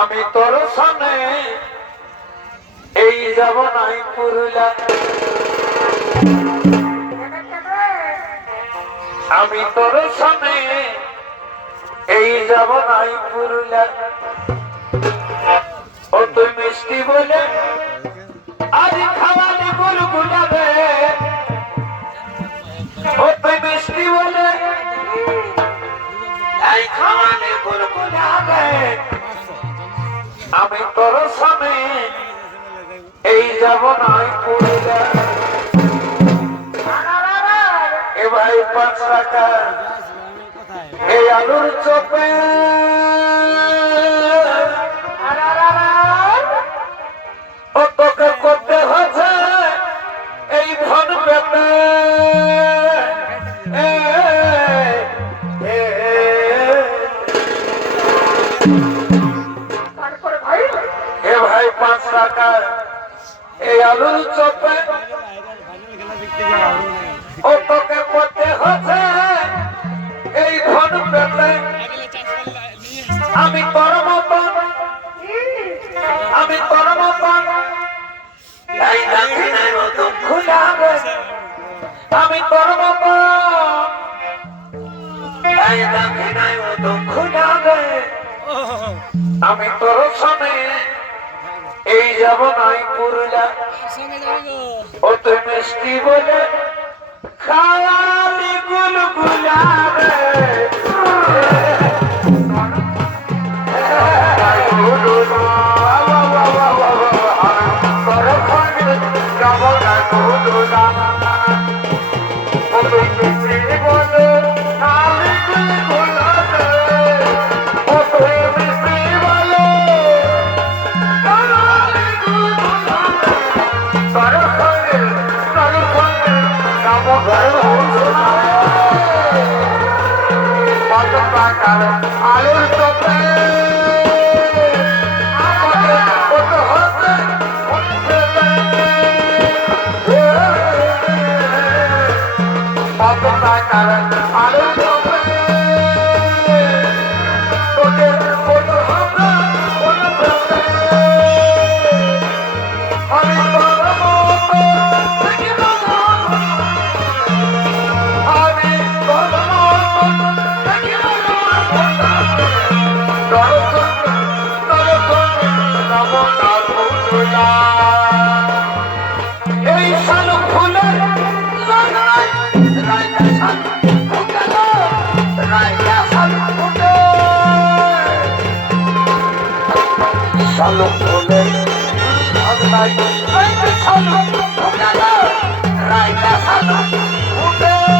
আমি তোর সামনে এই যাব নাই পুরুলা আমি তোর সামনে এই যাব নাই পুরুলা ও তুই মিষ্টি বলে আজ খাওয়ালি বুলবুলা রে টাকা এই আলুর চোপে ও তোকে করতে হচ্ছে এই ধন পেতে। এ ভাই? পাঁচ টাকা। এই আলুর চোপে আমি করব দুঃখ জানে আমি তোর সনে এই যাব নাই পুরলা ও তুই মিষ্টি বলে খাওয়ালি গুলগুলা সালু ফুলের রায়টা সালু ফুটে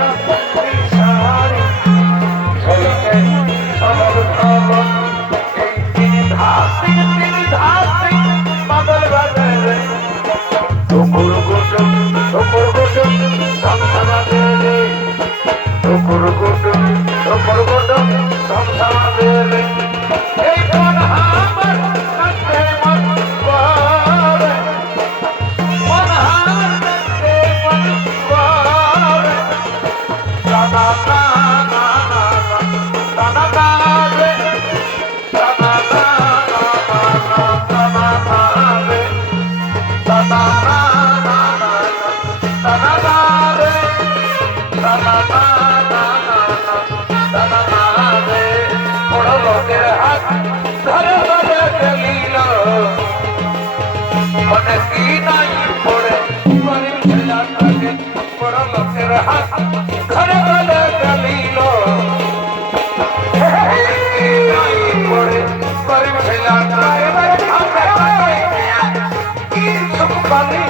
Thank. Bali.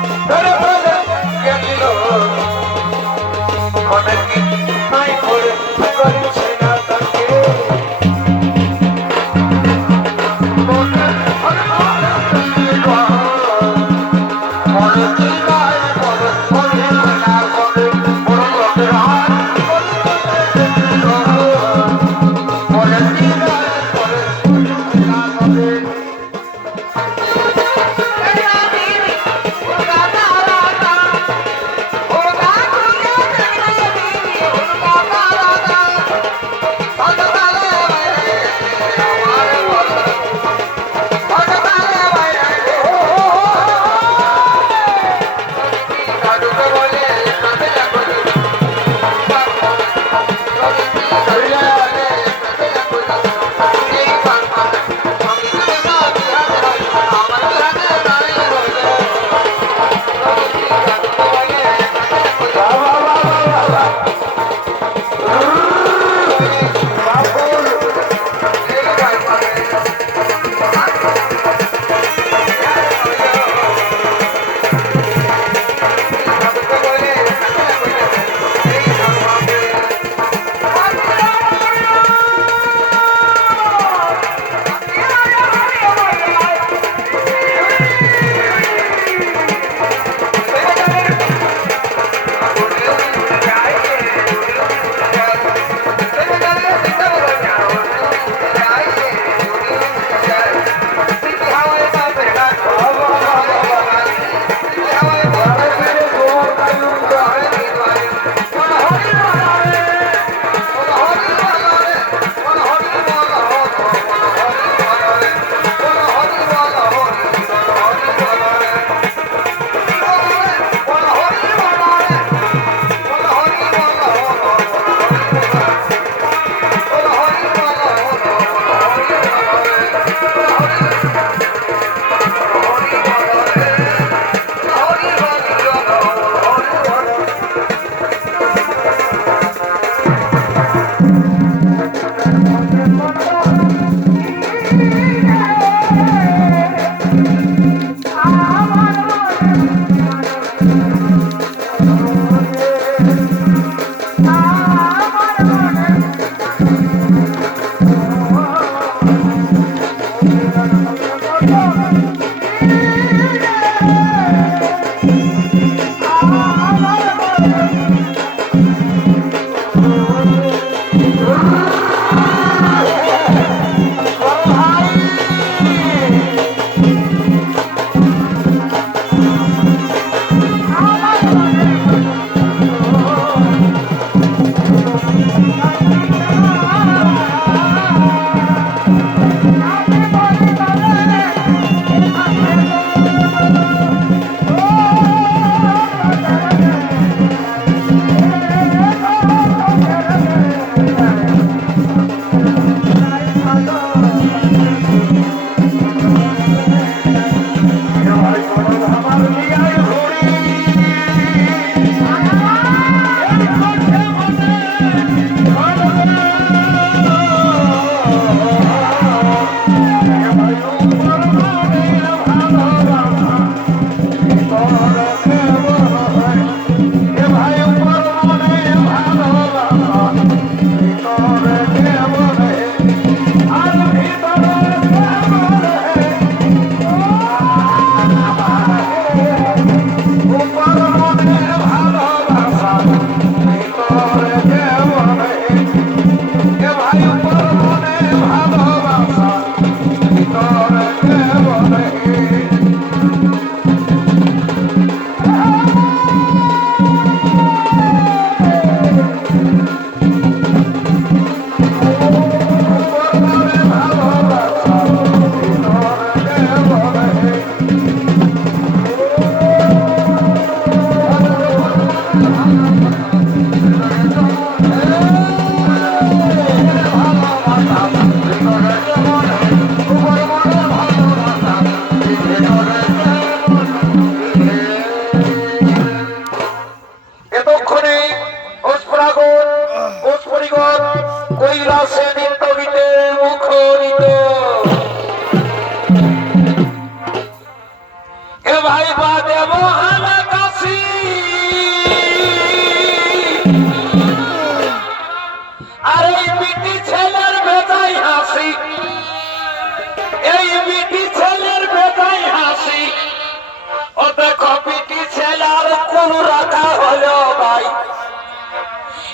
কোন রাখা হলো ভাই।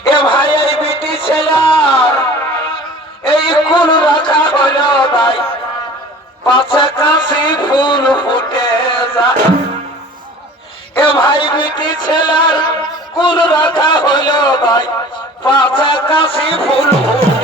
এ ভাই, এই বিটি ছেলের এই কোন রাখা হলো ভাই। পাছে কাশি ফুল ফুটে যায়। এ ভাই, বিটি ছেলের কোন রাখা হলো ভাই। পাছে কাশি ফুল ফুটে